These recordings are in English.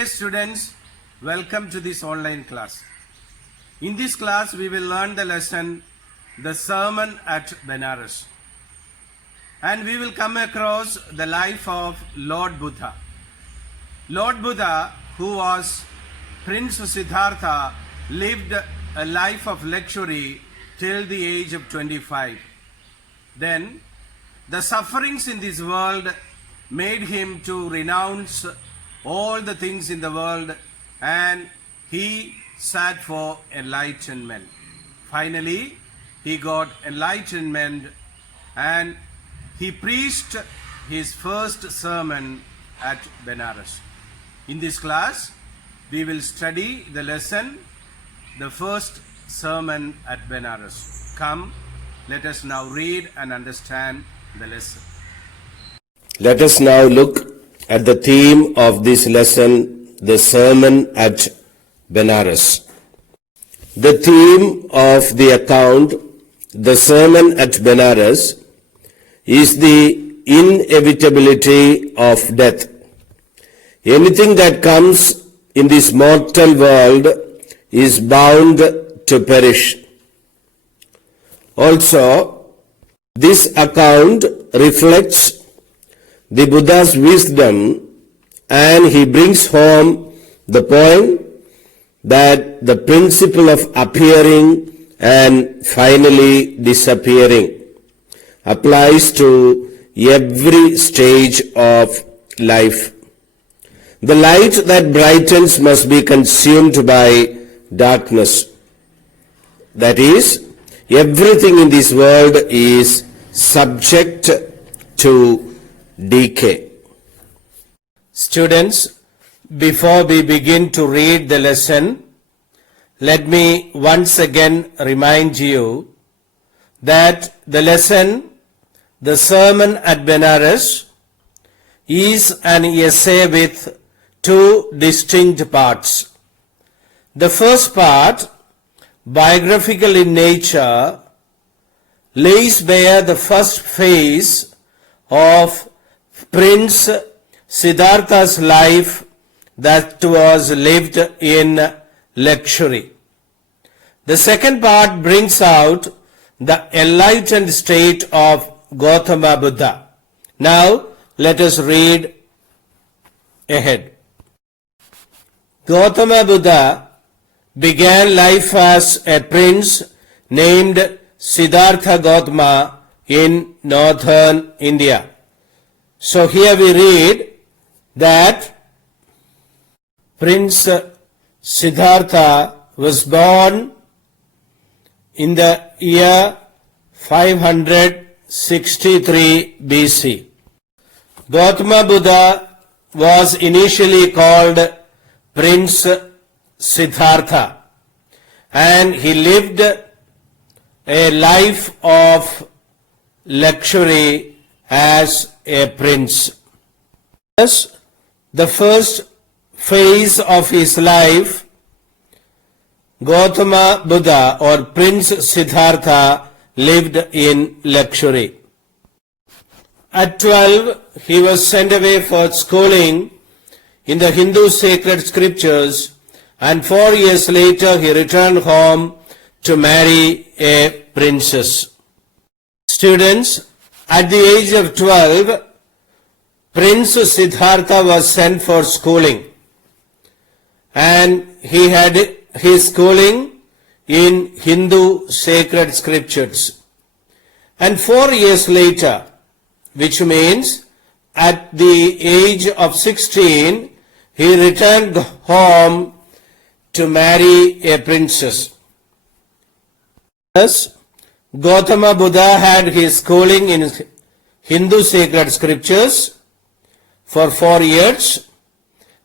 Dear students, welcome to this online class. In this class, we will learn the lesson, the Sermon at Benares. And we will come across the life of Lord Buddha. Lord Buddha, who was Prince Siddhartha, lived a life of luxury till the age of 25. Then, the sufferings in this world made him to renounce all the things in the world, and he sought for enlightenment. Finally, he got enlightenment and he preached his first sermon at Benares. In this class, we will study the lesson, the first sermon at Benares. Come, let us now read and understand the lesson. Let us now look at the theme of this lesson, the Sermon at Benares. The theme of the account, the Sermon at Benares, is the inevitability of death. Anything that comes in this mortal world is bound to perish. Also, this account reflects the Buddha's wisdom, and he brings home the point that the principle of appearing and finally disappearing applies to every stage of life. The light that brightens must be consumed by darkness. That is, everything in this world is subject to decay. Students, before we begin to read the lesson, let me once again remind you that the lesson, the Sermon at Benares, is an essay with two distinct parts. The first part, biographical in nature, lays bare the first phase of Prince Siddhartha's life that was lived in luxury. The second part brings out the enlightened state of Gautama Buddha. Now, let us read ahead. Gautama Buddha began life as a prince named Siddhartha Gautama in northern India. So here we read that Prince Siddhartha was born in the year 563 BC. Gautama Buddha was initially called Prince Siddhartha, and he lived a life of luxury as a prince. Thus, the first phase of his life, Gautama Buddha or Prince Siddhartha lived in luxury. At 12, he was sent away for schooling in the Hindu sacred scriptures, and 4 years later he returned home to marry a princess. Students, at the age of 12, Prince Siddhartha was sent for schooling, and he had his schooling in Hindu sacred scriptures. And 4 years later, which means at the age of 16, he returned home to marry a princess. Thus, Gautama Buddha had his schooling in Hindu sacred scriptures for 4 years,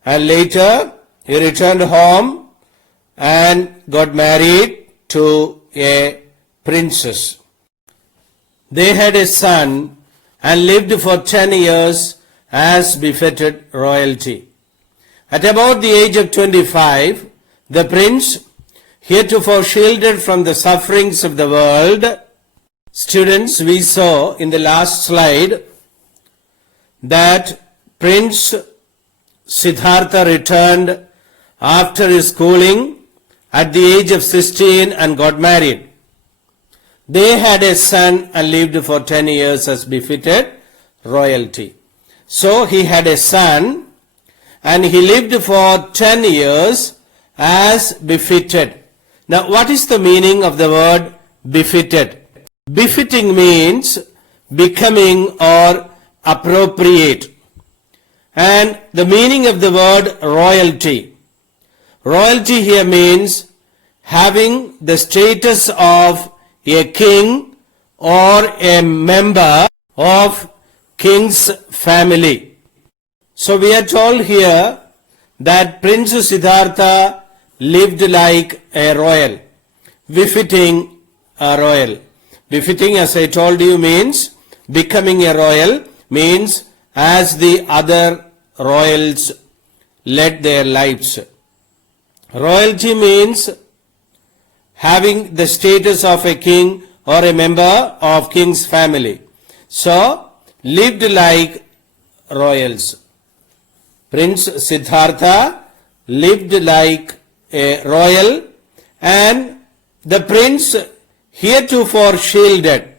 and later he returned home and got married to a princess. They had a son and lived for 10 years as befitted royalty. At about the age of 25, the prince, heretofore shielded from the sufferings of the world, students, we saw in the last slide that Prince Siddhartha returned after his schooling at the age of 16 and got married. They had a son and lived for 10 years as befitted royalty. So he had a son and he lived for 10 years as befitted. Now what is the meaning of the word befitted? Befitting means becoming or appropriate. And the meaning of the word royalty. Royalty here means having the status of a king or a member of king's family. So we are told here that Prince Siddhartha lived like a royal, befitting a royal. Befitting, as I told you, means becoming a royal, means as the other royals led their lives. Royalty means having the status of a king or a member of king's family. So, lived like royals. Prince Siddhartha lived like a royal, and the prince heretofore shielded.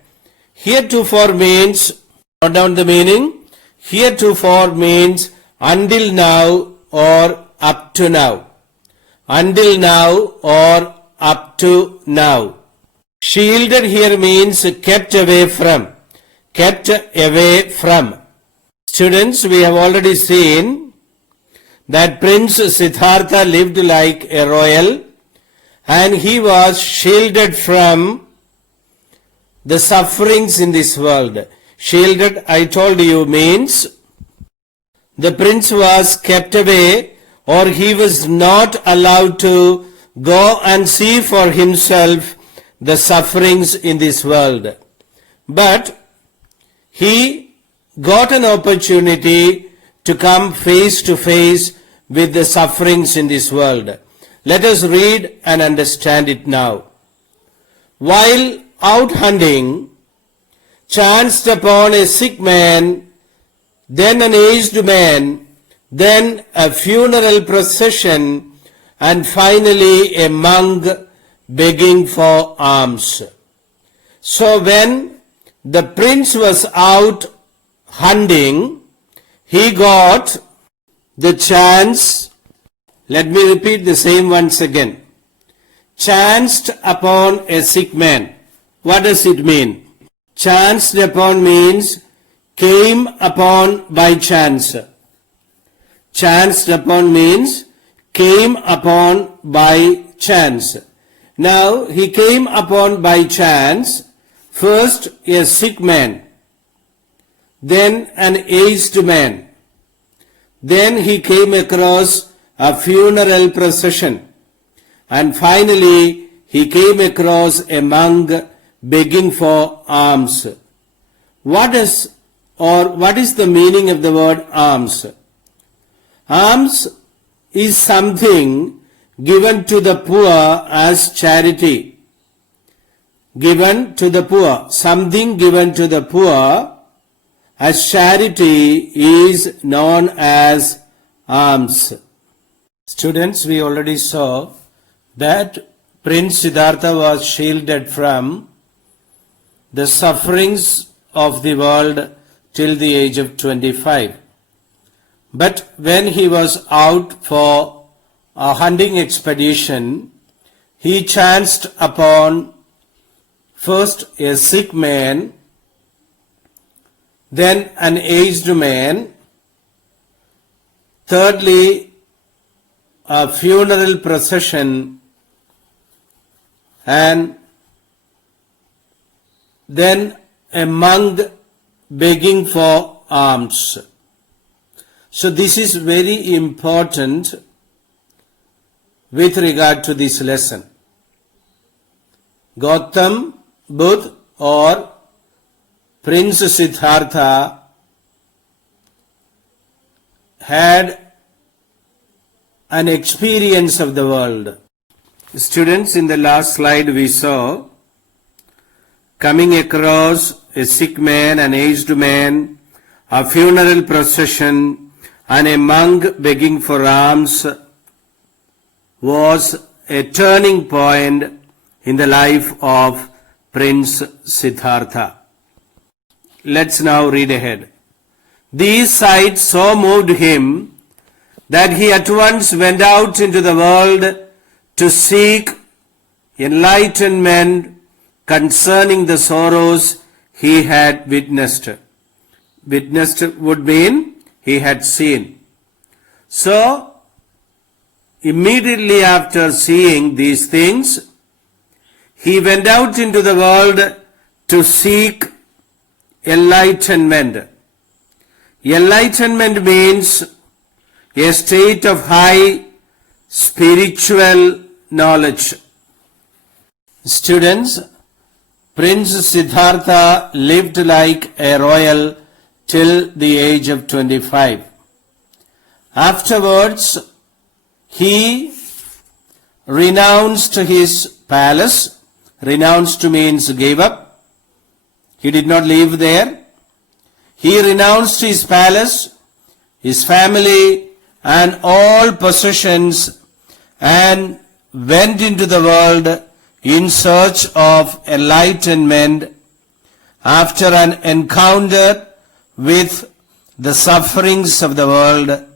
Heretofore means, note down the meaning, heretofore means until now or up to now. Until now or up to now. Shielded here means kept away from. Kept away from. Students, we have already seen that Prince Siddhartha lived like a royal and he was shielded from the sufferings in this world. Shielded, I told you, means the prince was kept away or he was not allowed to go and see for himself the sufferings in this world. But he got an opportunity to come face to face with the sufferings in this world. Let us read and understand it now. While out hunting, chanced upon a sick man, then an aged man, then a funeral procession, and finally a monk begging for alms. So when the prince was out hunting, he got the chance. Let me repeat the same once again. Chanced upon a sick man. What does it mean? Chanced upon means came upon by chance. Chanced upon means came upon by chance. Now he came upon by chance first a sick man, then an aged man. Then he came across a funeral procession, and finally he came across a monk begging for alms. What is the meaning of the word alms? Alms is something given to the poor as charity. Given to the poor. Something given to the poor as charity is known as alms. Students, we already saw that Prince Siddhartha was shielded from the sufferings of the world till the age of 25. But when he was out for a hunting expedition, he chanced upon first a sick man, then an aged man, thirdly a funeral procession, and then a monk begging for alms. So this is very important with regard to this lesson. Gautam Buddha or Prince Siddhartha had an experience of the world. Students, in the last slide we saw coming across a sick man, an aged man, a funeral procession, and a monk begging for alms was a turning point in the life of Prince Siddhartha. Let's now read ahead. These sights so moved him that he at once went out into the world to seek enlightenment concerning the sorrows he had witnessed. Witnessed would mean he had seen. So, immediately after seeing these things, he went out into the world to seek enlightenment. Enlightenment means a state of high spiritual knowledge. Students, Prince Siddhartha lived like a royal till the age of 25. Afterwards, he renounced his palace. Renounced means gave up. He did not live there. He renounced his palace, his family, and all possessions, and went into the world in search of enlightenment. After an encounter with the sufferings of the world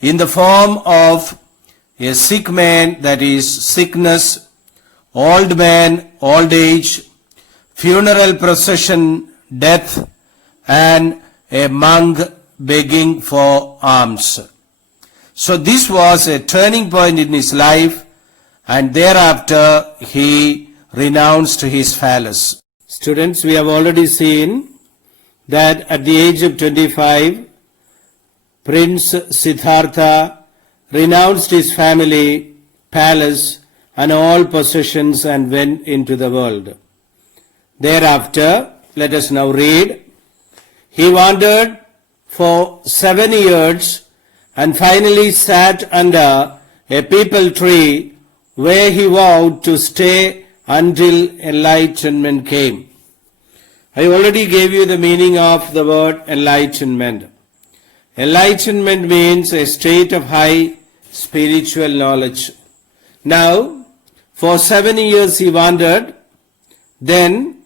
in the form of a sick man, that is sickness, old man, old age, funeral procession, death, and a monk begging for alms. So this was a turning point in his life, and thereafter he renounced his palace. Students, we have already seen that at the age of 25, Prince Siddhartha renounced his family, palace, and all possessions and went into the world. Thereafter, let us now read. He wandered for 7 years and finally sat under a peepal tree where he vowed to stay until enlightenment came. I already gave you the meaning of the word enlightenment. Enlightenment means a state of high spiritual knowledge. Now, for 7 years he wandered, then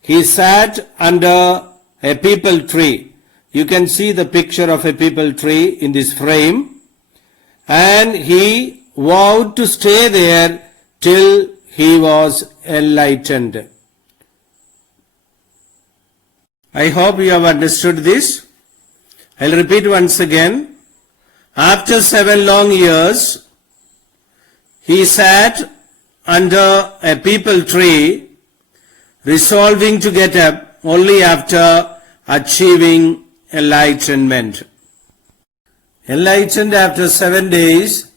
he sat under a peepal tree. You can see the picture of a peepal tree in this frame, and he vowed to stay there till he was enlightened. I hope you have understood this. I'll repeat once again. After 7 long years, he sat under a peepal tree, resolving to get up only after achieving enlightenment. Enlightened after 7 days,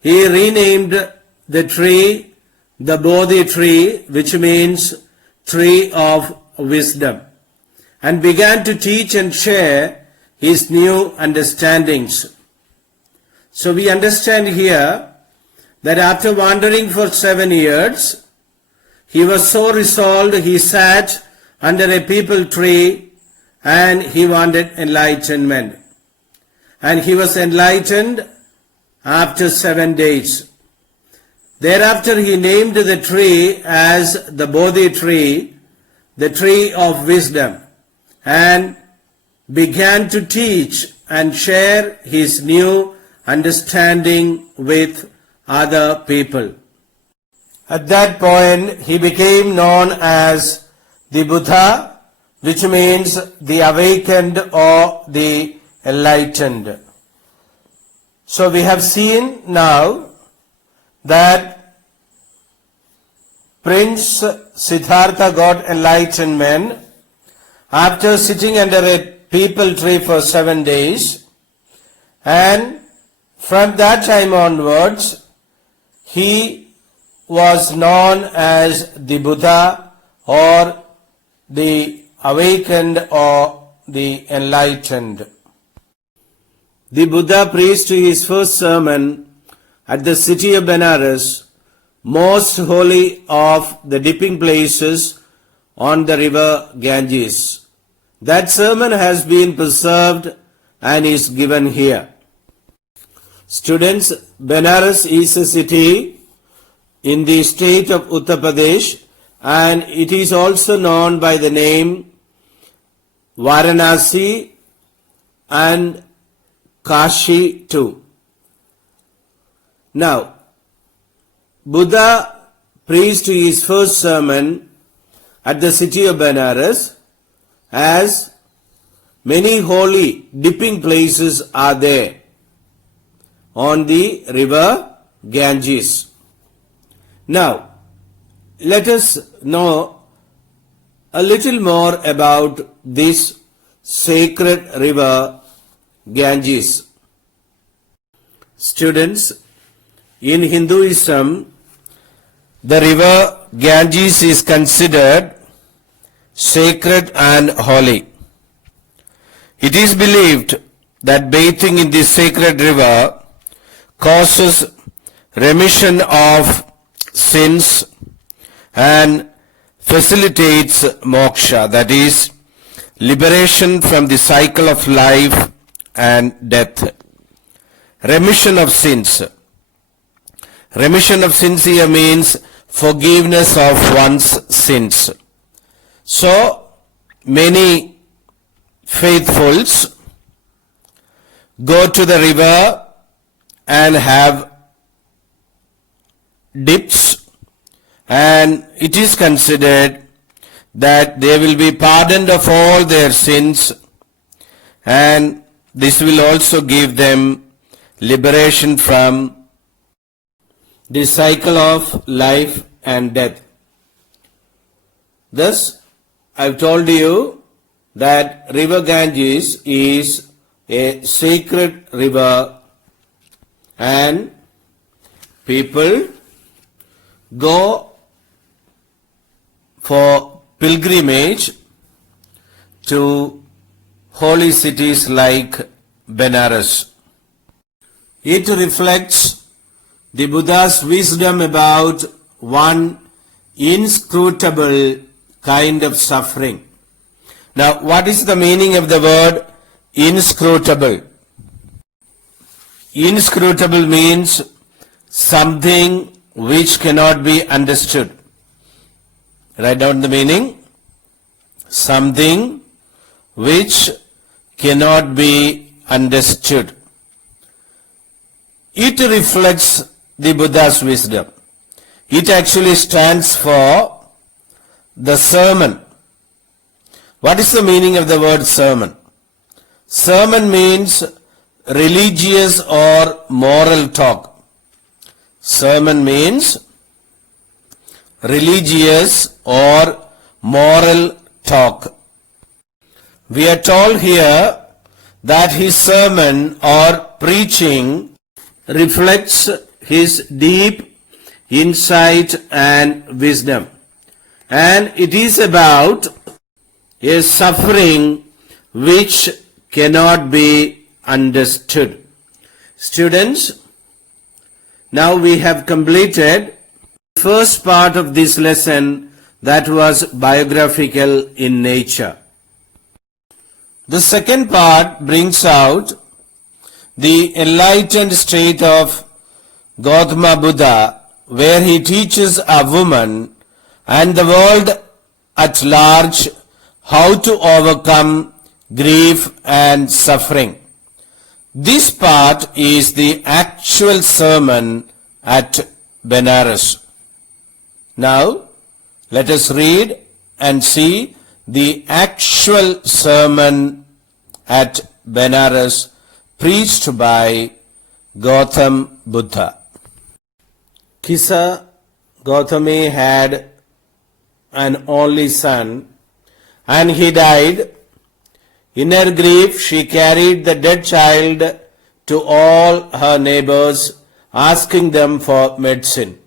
he renamed the tree the Bodhi tree, which means tree of wisdom, and began to teach and share his new understandings. So we understand here that after wandering for 7 years, he was so resolved, he sat under a peepal tree and he wanted enlightenment. And he was enlightened after 7 days. Thereafter he named the tree as the Bodhi tree, the tree of wisdom, and began to teach and share his new understanding with other people. At that point, he became known as the Buddha, which means the awakened or the enlightened. So we have seen now that Prince Siddhartha got enlightenment after sitting under a peepal tree for 7 days, and from that time onwards he was known as the Buddha or the awakened or the enlightened. The Buddha preached his first sermon at the city of Benares, most holy of the dipping places on the river Ganges. That sermon has been preserved and is given here. Students, Benares is a city in the state of Uttar Pradesh, and it is also known by the name Varanasi and Kashi too. Now, Buddha preached his first sermon at the city of Benares, as many holy dipping places are there on the river Ganges. Now, let us know a little more about this sacred river Ganges. Students, in Hinduism, the river Ganges is considered sacred and holy. It is believed that bathing in this sacred river causes remission of sins and facilitates moksha, that is, liberation from the cycle of life and death. Remission of sins. Remission of sins here means forgiveness of one's sins. So, many faithfuls go to the river and have dips, and it is considered that they will be pardoned of all their sins, and this will also give them liberation from the cycle of life and death. Thus, I've told you that river Ganges is a sacred river, and people go for pilgrimage to holy cities like Benares. It reflects the Buddha's wisdom about one inscrutable kind of suffering. Now, what is the meaning of the word inscrutable? Inscrutable means something which cannot be understood. Write down the meaning. Something which cannot be understood. It reflects the Buddha's wisdom. It actually stands for the sermon. What is the meaning of the word sermon? Sermon means religious or moral talk. Sermon means religious or moral talk. We are told here that his sermon or preaching reflects his deep insight and wisdom, and it is about a suffering which cannot be understood. Students, now we have completed the first part of this lesson, that was biographical in nature. The second part brings out the enlightened state of Gautama Buddha, where he teaches a woman and the world at large how to overcome grief and suffering. This part is the actual sermon at Benares. Now, let us read and see the actual sermon at Benares preached by Gautam Buddha. Kisa Gautami had an only son, and he died. In her grief, she carried the dead child to all her neighbors, asking them for medicine.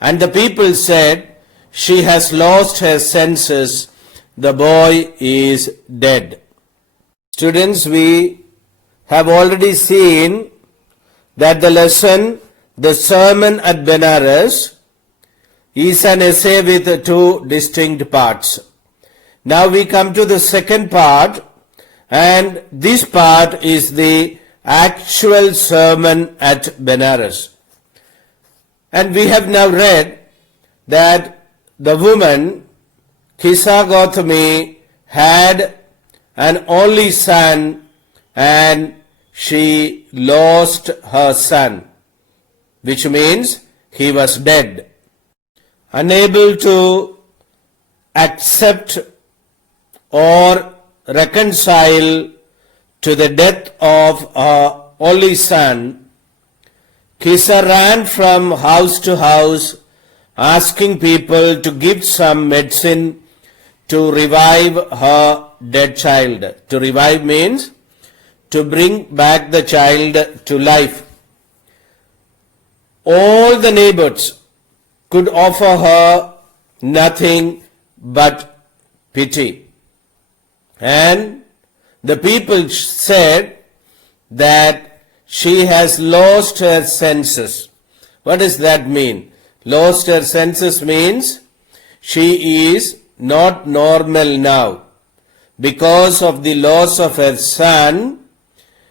And the people said, "She has lost her senses. The boy is dead." Students, we have already seen that the lesson, the sermon at Benares, is an essay with two distinct parts. Now we come to the second part, And this part is the actual sermon at Benares. And we have now read that the woman, Kisa Gautami, had an only son and she lost her son, which means he was dead. Unable to accept or reconcile to the death of her only son, Kisa ran from house to house asking people to give some medicine to revive her dead child. To revive means to bring back the child to life. All the neighbors could offer her nothing but pity. And the people said that she has lost her senses. What does that mean? Lost her senses means she is not normal now. Because of the loss of her son,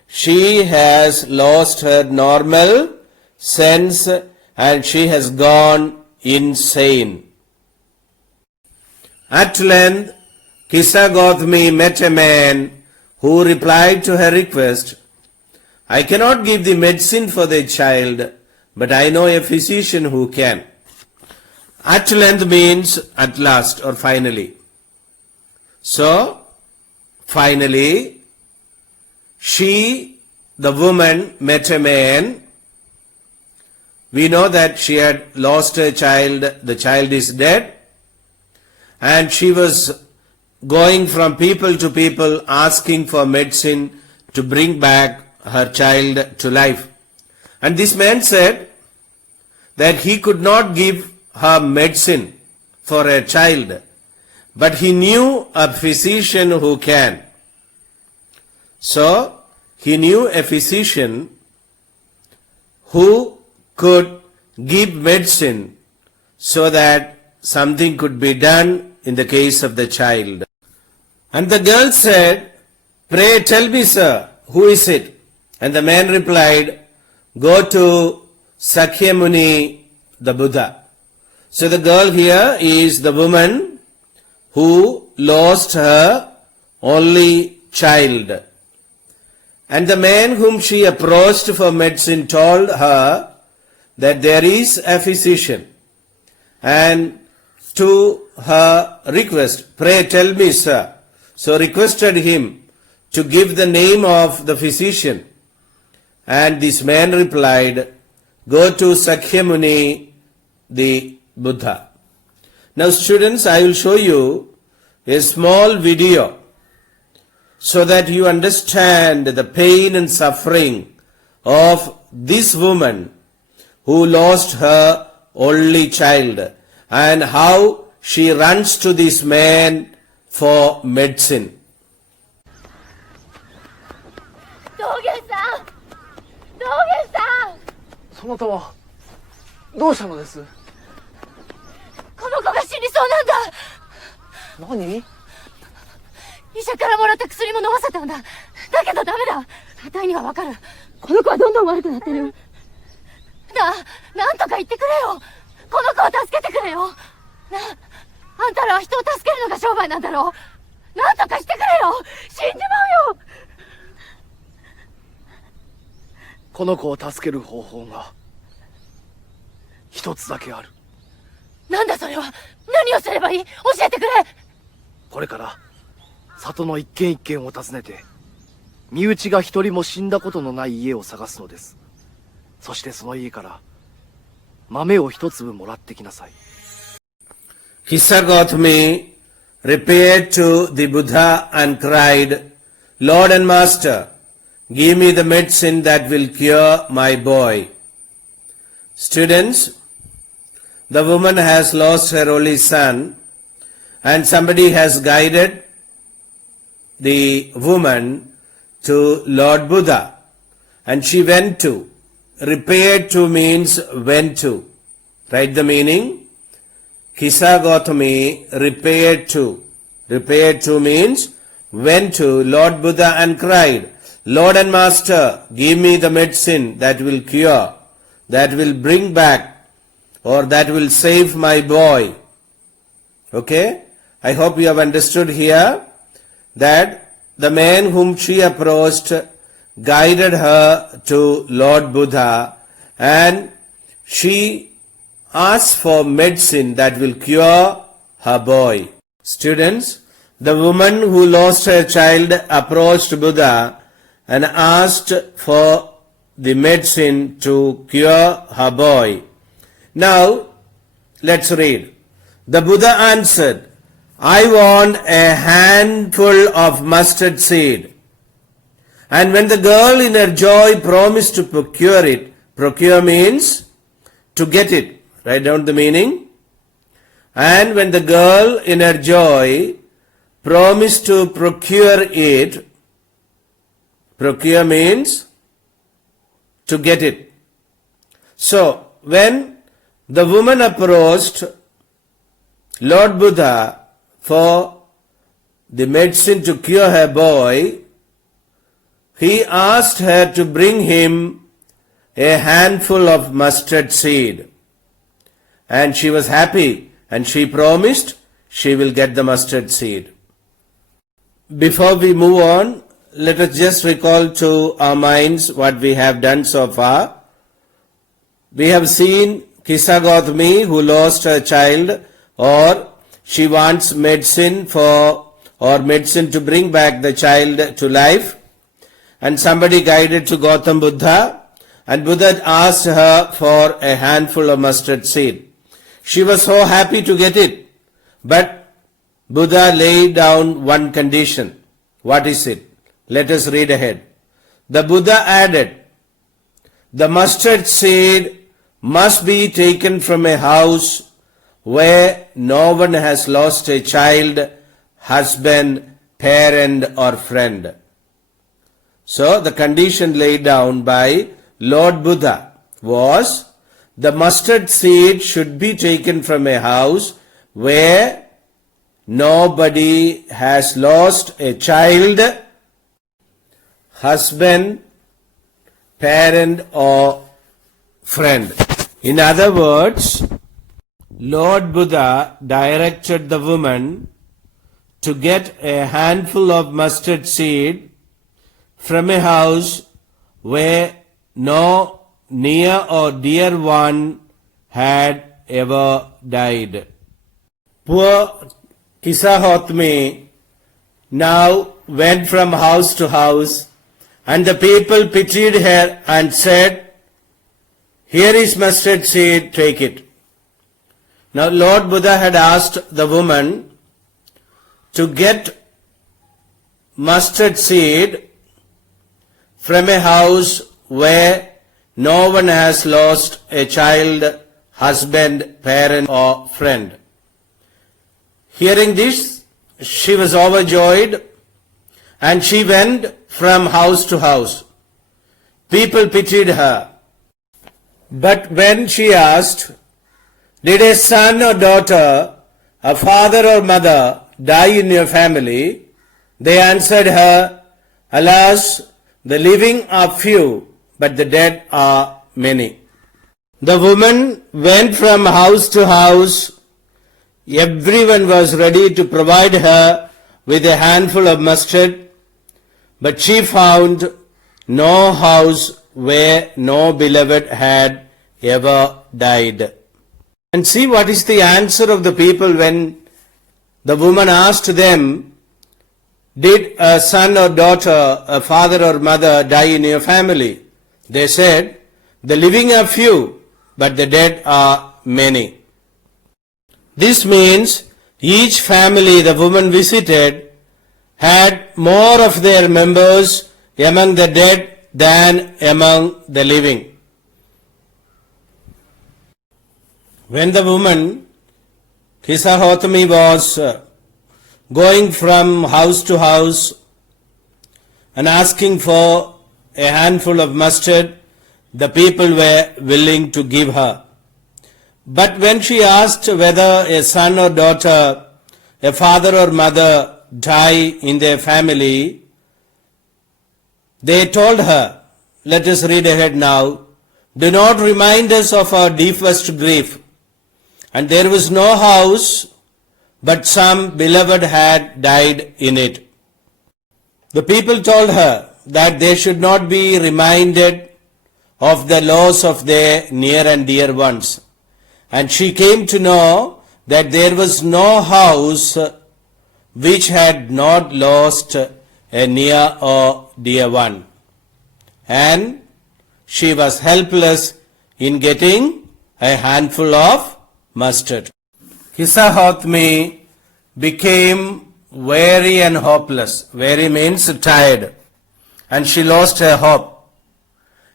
she has lost her normal sense and she has gone insane. At length, Kisa Gautami met a man who replied to her request, "I cannot give the medicine for the child, but I know a physician who can." At length means at last or finally. So, finally, the woman, met a man. We know that she had lost her child, the child is dead, and she was going from people to people asking for medicine to bring back her child to life. And this man said that he could not give her medicine for her child, but he knew a physician who can. So, he knew a physician who could give medicine so that something could be done in the case of the child. And the girl said, "Pray tell me, sir, who is it?" And the man replied, "Go to Sakya Muni, the Buddha." So the girl here is the woman who lost her only child. And the man whom she approached for medicine told her that there is a physician. And to her request, "Pray tell me, sir," so requested him to give the name of the physician. And this man replied, "Go to Sakya Muni, the Buddha." Now students, I will show you a small video so that you understand the pain and suffering of this woman who lost her only child and how she runs to this man for medicine. 道元さん、道元さん、そなたはどうしたのです？この子が死にそうなんだ。何？医者からもらった薬も飲ませたんだ。だけどダメだ。あたいにはわかる。この子はどんどん悪くなってる。なんとか言ってくれよ。この子を助けてくれよ。あんたらは人を助けるのが商売なんだろう。なんとかしてくれよ。死んじまうよ。この子を助ける方法が一つだけある。なんだそれは。何をすればいい？教えてくれ。これから里の一軒一軒を訪ねて、身内が一人も死んだことのない家を探すのです。そしてその家から豆を一粒もらってきなさい。Kisa Gautami repaired to the Buddha and cried, "Lord and Master, give me the medicine that will cure my boy." Students, the woman has lost her only son and somebody has guided the woman to Lord Buddha and she went to. Repaired to means went to. Write the meaning. Kisa Gautami repaired to. Repaired to means went to Lord Buddha and cried, Lord and Master, give me the medicine that will cure, that will bring back, or that will save my boy. Okay? I hope you have understood here that the man whom she approached guided her to Lord Buddha, and she asked for medicine that will cure her boy. Students, the woman who lost her child approached Buddha and asked for the medicine to cure her boy. Now, let's read. The Buddha answered, I want a handful of mustard seed. And when the girl in her joy promised to procure it, procure means to get it. Write down the meaning. And when the girl in her joy promised to procure it, procure means to get it. So, when the woman approached Lord Buddha for the medicine to cure her boy, he asked her to bring him a handful of mustard seed. And she was happy, and she promised she will get the mustard seed. Before we move on, let us just recall to our minds what we have done so far. We have seen Kisa Gautami who lost her child, or she wants medicine medicine to bring back the child to life, and somebody guided to Gautam Buddha, and Buddha asked her for a handful of mustard seed. She was so happy to get it, but Buddha laid down one condition. What is it? Let us read ahead. The Buddha added, the mustard seed must be taken from a house where no one has lost a child, husband, parent or friend. So the condition laid down by Lord Buddha was the mustard seed should be taken from a house where nobody has lost a child, husband, parent or friend. In other words, Lord Buddha directed the woman to get a handful of mustard seed from a house where no near or dear one had ever died. Poor Kisa Gautami now went from house to house, and the people pitied her and said, here is mustard seed, take it. Now Lord Buddha had asked the woman to get mustard seed from a house where no one has lost a child, husband, parent or friend. Hearing this, she was overjoyed, and she went from house to house. People pitied her. But when she asked, did a son or daughter, a father or mother die in your family? They answered her, alas, the living are few, but the dead are many. The woman went from house to house. Everyone was ready to provide her with a handful of mustard, but she found no house where no beloved had ever died. And see what is the answer of the people when the woman asked them, did a son or daughter, a father or mother die in your family? They said, the living are few, but the dead are many. This means each family the woman visited had more of their members among the dead than among the living. When the woman, Kisa Gautami, was going from house to house and asking for a handful of mustard, the people were willing to give her. But when she asked whether a son or daughter, a father or mother die in their family, they told her, let us read ahead now, do not remind us of our deepest grief. And there was no house, but some beloved had died in it. The people told her that they should not be reminded of the loss of their near and dear ones. And she came to know that there was no house which had not lost a near or dear one. And she was helpless in getting a handful of mustard. Kissa Hotmi became weary and hopeless. Weary means tired. And she lost her hope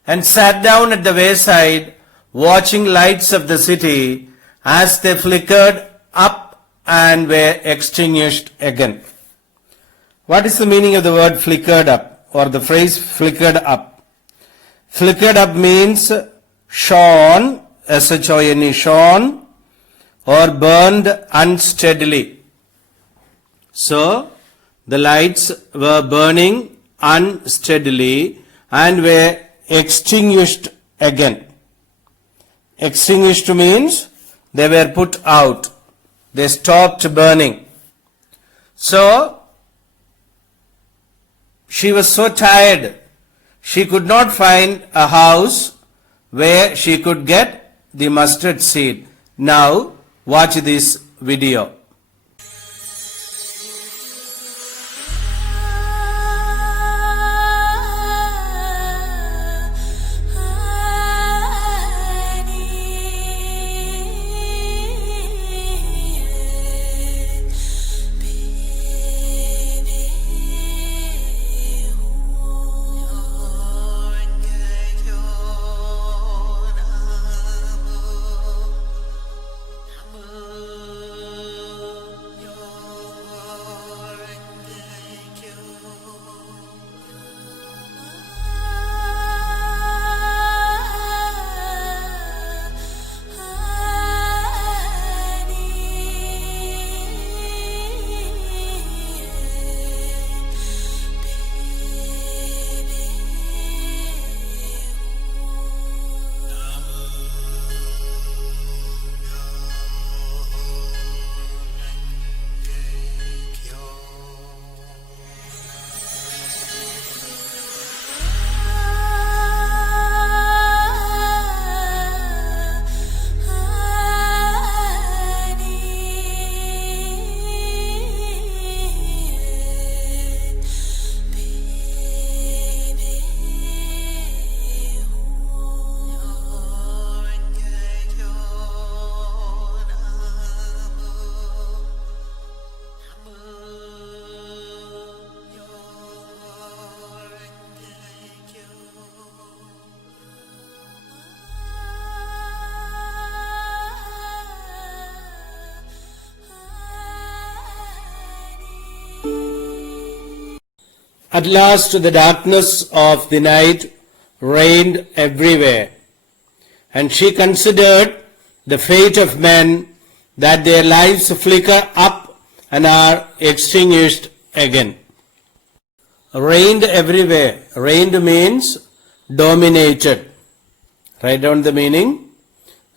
and sat down at the wayside watching lights of the city as they flickered up and were extinguished again. What is the meaning of the word flickered up or the phrase flickered up? Flickered up means shone, S-H-O-N-E, shone, or burned unsteadily. So, the lights were burning unsteadily and were extinguished again. Extinguished means they were put out. They stopped burning. So, she was so tired, she could not find a house where she could get the mustard seed. Now, watch this video. At last the darkness of the night reigned everywhere, and she considered the fate of men, that their lives flicker up and are extinguished again. Reigned everywhere. Reigned means dominated. Write down the meaning.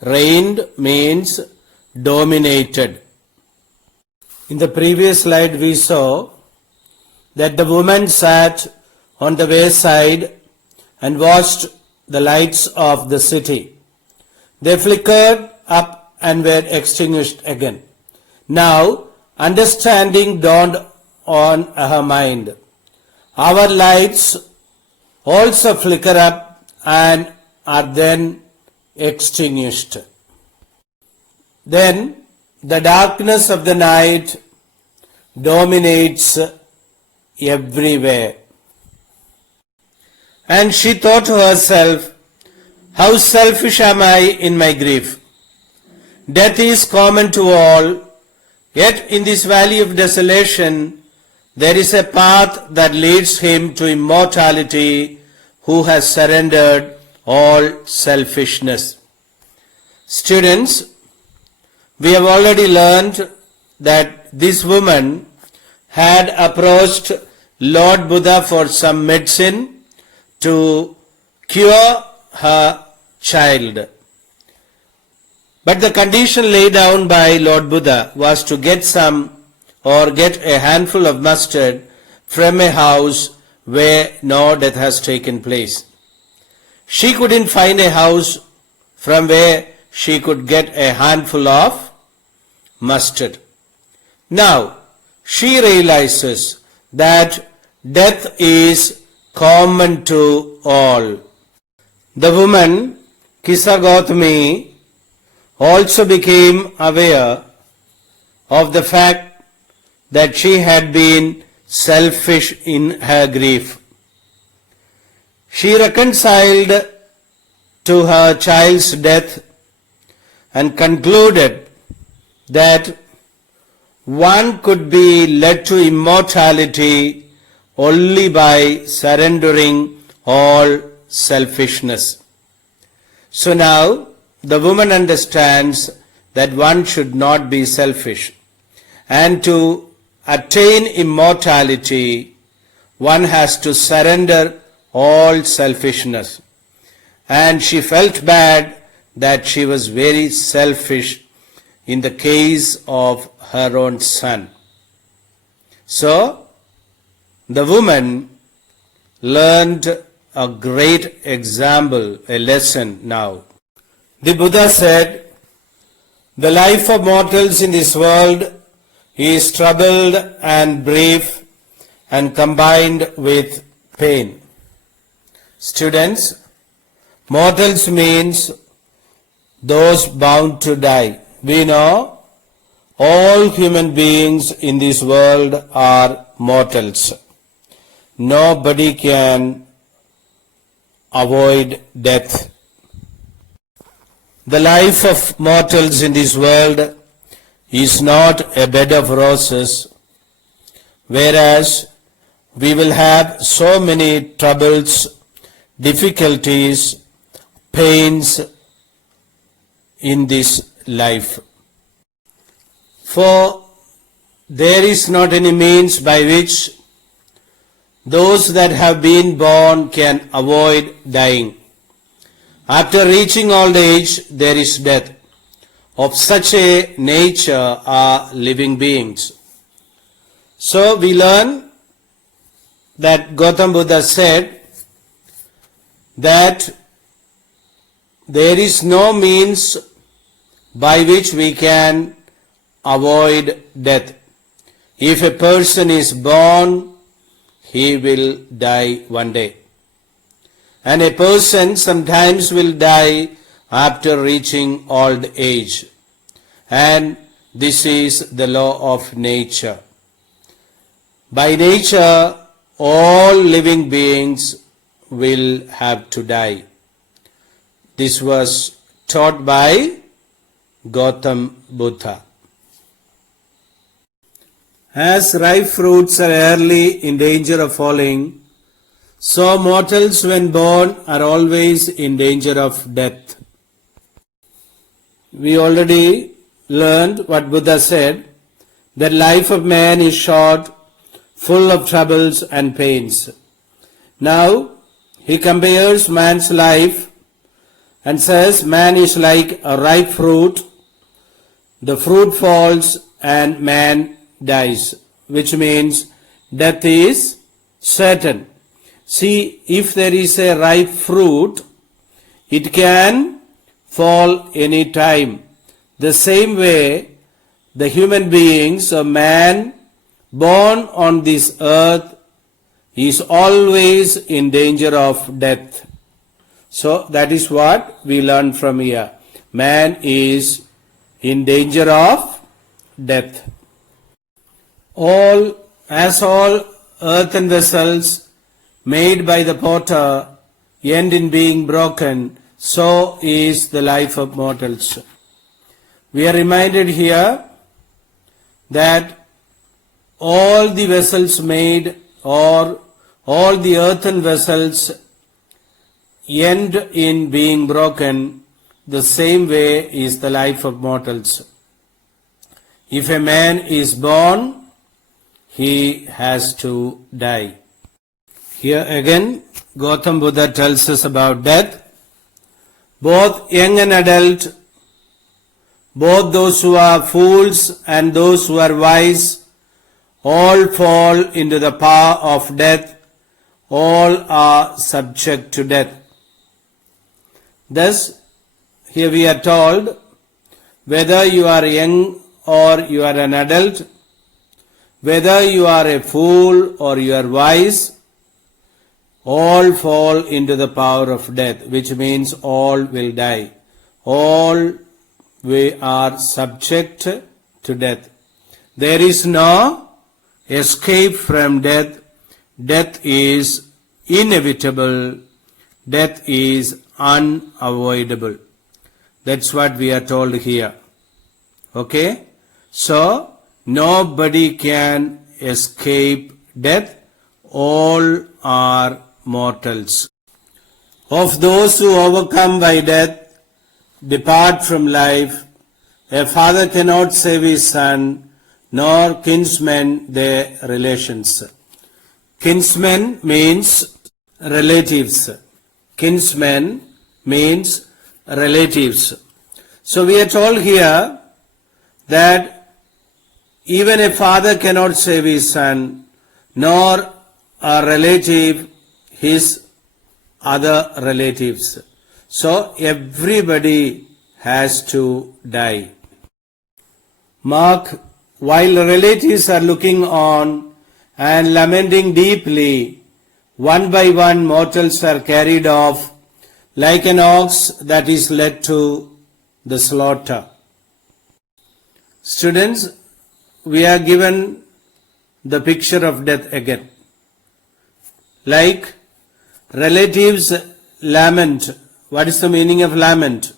Reigned means dominated. In the previous slide we saw that the woman sat on the wayside and watched the lights of the city. They flickered up and were extinguished again. Now, understanding dawned on her mind. Our lights also flicker up and are then extinguished. Then the darkness of the night dominates everywhere. And she thought to herself, how selfish am I in my grief? Death is common to all, yet in this valley of desolation there is a path that leads him to immortality who has surrendered all selfishness. Students, we have already learned that this woman had approached Lord Buddha for some medicine to cure her child. But the condition laid down by Lord Buddha was to get a handful of mustard from a house where no death has taken place. She couldn't find a house from where she could get a handful of mustard. Now, she realizes that death is common to all. The woman, Kissa Gautami, also became aware of the fact that she had been selfish in her grief. She reconciled to her child's death and concluded that one could be led to immortality only by surrendering all selfishness. So now the woman understands that one should not be selfish, and to attain immortality one has to surrender all selfishness. And she felt bad that she was very selfish in the case of her own son. So the woman learned a great example, a lesson now. The Buddha said, "The life of mortals in this world is troubled and brief and combined with pain." Students, mortals means those bound to die. We know all human beings in this world are mortals. Nobody can avoid death. The life of mortals in this world is not a bed of roses, whereas we will have so many troubles, difficulties, pains in this life. For there is not any means by which those that have been born can avoid dying. After reaching old age, there is death. Of such a nature are living beings. So we learn that Gautam Buddha said that there is no means by which we can avoid death. If a person is born, he will die one day. And a person sometimes will die after reaching old age. And this is the law of nature. By nature, all living beings will have to die. This was taught by Gautam Buddha. As ripe fruits are early in danger of falling, so mortals when born are always in danger of death. We already learned what Buddha said, that life of man is short, full of troubles and pains. Now he compares man's life and says man is like a ripe fruit. The fruit falls and man dies, which means death is certain. See, if there is a ripe fruit, it can fall any time. The same way, the human beings, a man born on this earth, is always in danger of death. So that is what we learn from here. Man is in danger of death. All earthen vessels made by the potter end in being broken, so is the life of mortals. We are reminded here that all the vessels made, or all the earthen vessels, end in being broken. The same way is the life of mortals. If a man is born, he has to die. Here again, Gautam Buddha tells us about death. Both young and adult, both those who are fools and those who are wise, all fall into the power of death. All are subject to death. Thus, here we are told, whether you are young or you are an adult, whether you are a fool or you are wise, all fall into the power of death, which means all will die. All we are subject to death. There is no escape from death. Death is inevitable. Death is unavoidable. That's what we are told here. Okay? So, nobody can escape death. All are mortals. Of those who overcome by death, depart from life, a father cannot save his son, nor kinsmen their relations. Kinsmen means relatives. Kinsmen means relatives. So we are told here that even a father cannot save his son, nor a relative his other relatives. So everybody has to die. Mark, while relatives are looking on and lamenting deeply, one by one mortals are carried off like an ox that is led to the slaughter. Students, we are given the picture of death again. Like relatives lament. What is the meaning of lament?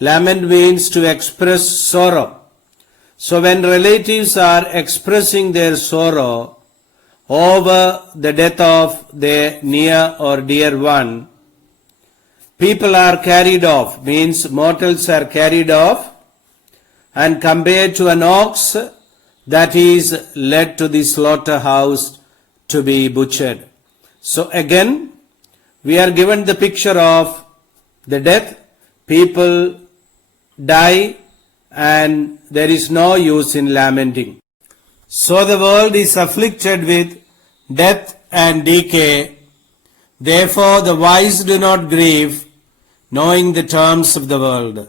Lament means to express sorrow. So when relatives are expressing their sorrow over the death of their near or dear one, people are carried off, means mortals are carried off and compared to an ox that is led to the slaughterhouse to be butchered. So again, we are given the picture of the death. People die and there is no use in lamenting. So the world is afflicted with death and decay. Therefore the wise do not grieve, knowing the terms of the world.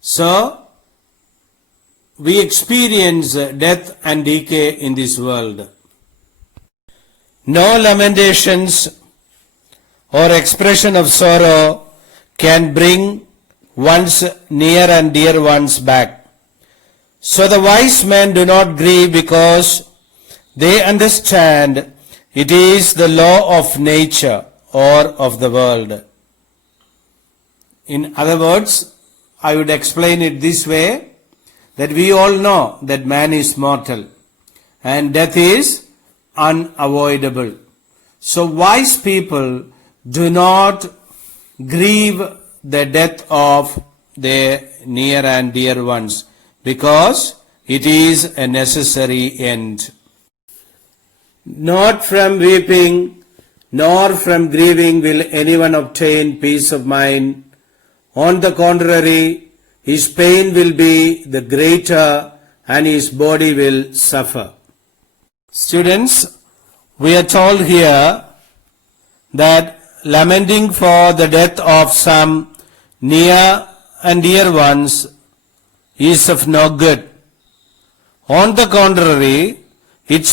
So we experience death and decay in this world. No lamentations or expression of sorrow can bring one's near and dear ones back. So the wise men do not grieve because they understand it is the law of nature or of the world. In other words, I would explain it this way, that we all know that man is mortal and death is unavoidable. So wise people do not grieve the death of their near and dear ones because it is a necessary end. Not from weeping nor from grieving will anyone obtain peace of mind. On the contrary, his pain will be the greater and his body will suffer. Students, we are told here that lamenting for the death of some near and dear ones is of no good. On the contrary, it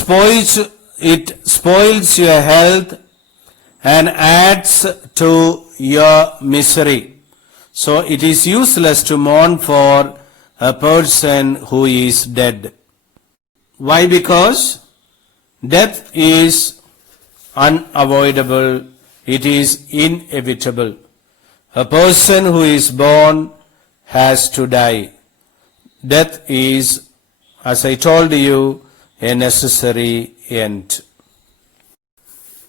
spoils your health and adds to your misery. So it is useless to mourn for a person who is dead. Why? Because death is unavoidable. It is inevitable. A person who is born has to die. Death is, as I told you, a necessary end.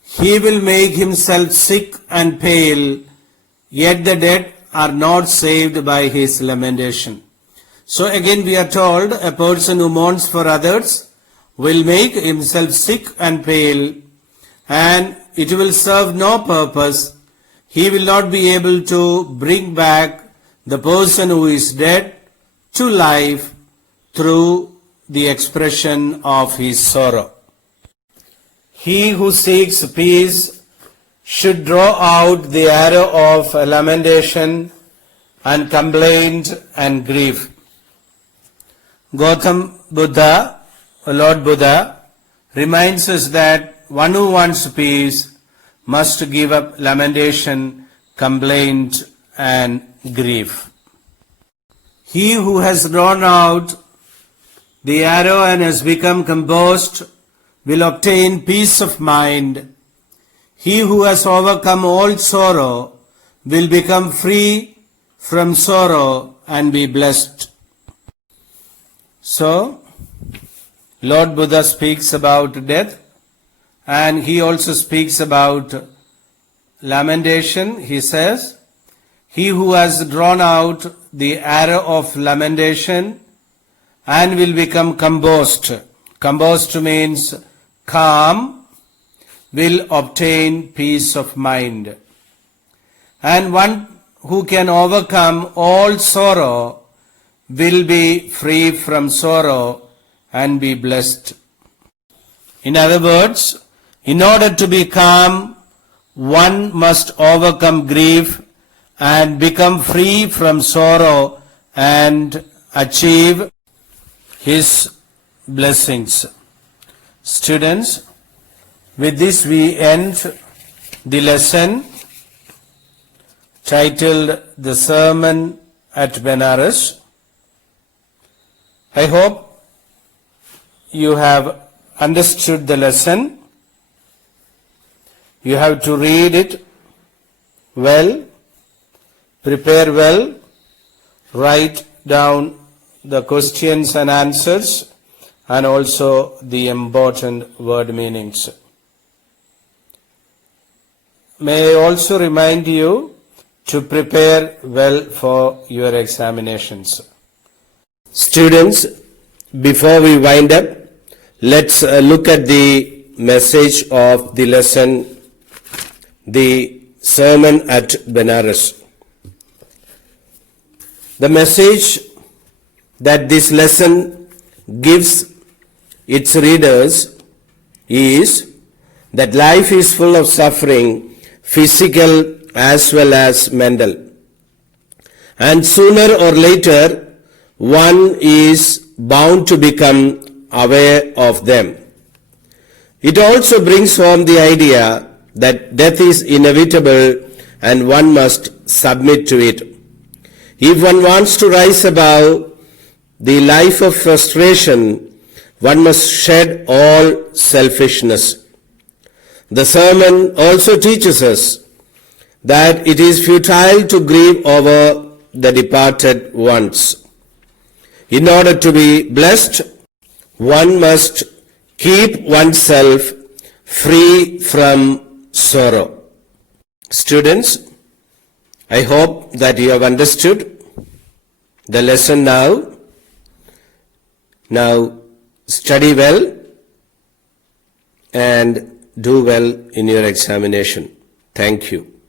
He will make himself sick and pale, yet the dead are not saved by his lamentation. So again we are told a person who mourns for others, will make himself sick and pale, and it will serve no purpose. He will not be able to bring back the person who is dead to life through the expression of his sorrow. He who seeks peace should draw out the arrow of lamentation and complaint and grief. Gautam Buddha, Lord Buddha, reminds us that one who wants peace must give up lamentation, complaint, and grief. He who has drawn out the arrow and has become composed will obtain peace of mind. He who has overcome all sorrow will become free from sorrow and be blessed. So, Lord Buddha speaks about death, and he also speaks about lamentation. He says, he who has drawn out the arrow of lamentation and will become composed. Composed means calm, will obtain peace of mind. And one who can overcome all sorrow will be free from sorrow and be blessed. In other words, in order to be calm, one must overcome grief and become free from sorrow and achieve his blessings. Students, with this we end the lesson titled The Sermon at Benares. I hope you have understood the lesson. You have to read it well, prepare well, write down the questions and answers, and also the important word meanings. May I also remind you to prepare well for your examinations. Students, before we wind up, let's look at the message of the lesson, the Sermon at Benares. The message that this lesson gives its readers is that life is full of suffering, physical as well as mental. And sooner or later, one is bound to become aware of them. It also brings home the idea that death is inevitable and one must submit to it. If one wants to rise above the life of frustration, one must shed all selfishness. The sermon also teaches us that it is futile to grieve over the departed ones. In order to be blessed, one must keep oneself free from sorrow. Students, I hope that you have understood the lesson now. Now study well and do well in your examination. Thank you.